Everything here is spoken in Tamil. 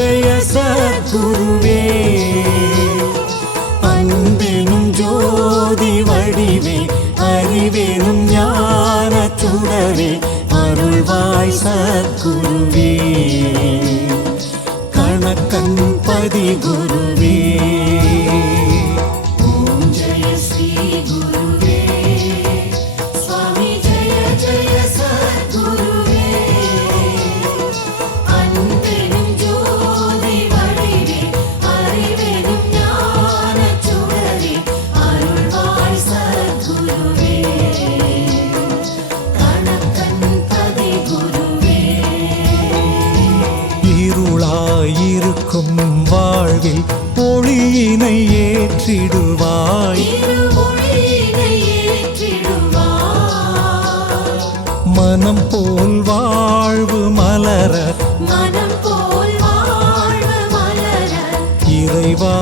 ஜெய சத்குருவே. அன்பெனும் ஜோதி வடிவே அறிவெனும் ஞான சுடரே அருள்வாய் சத்குருவே. கணக்கன் பதி குருவே. ஓம் ஜெய ஸ்ரீ குருவே. சுவாமி ஜெய ஜெய சத்குருவே. அன்பெனும் ஜோதி வடிவே அறிவெனும் ஞான சுடரே அருள்வாய் சத்குருவே. கணக்கன் பதி குருவே. இருளாயிருக்கும் வாழ்வில் ஒளியினை ஏற்றிடுவாய். மனம் போல் வாழ்வு மலர இறைவா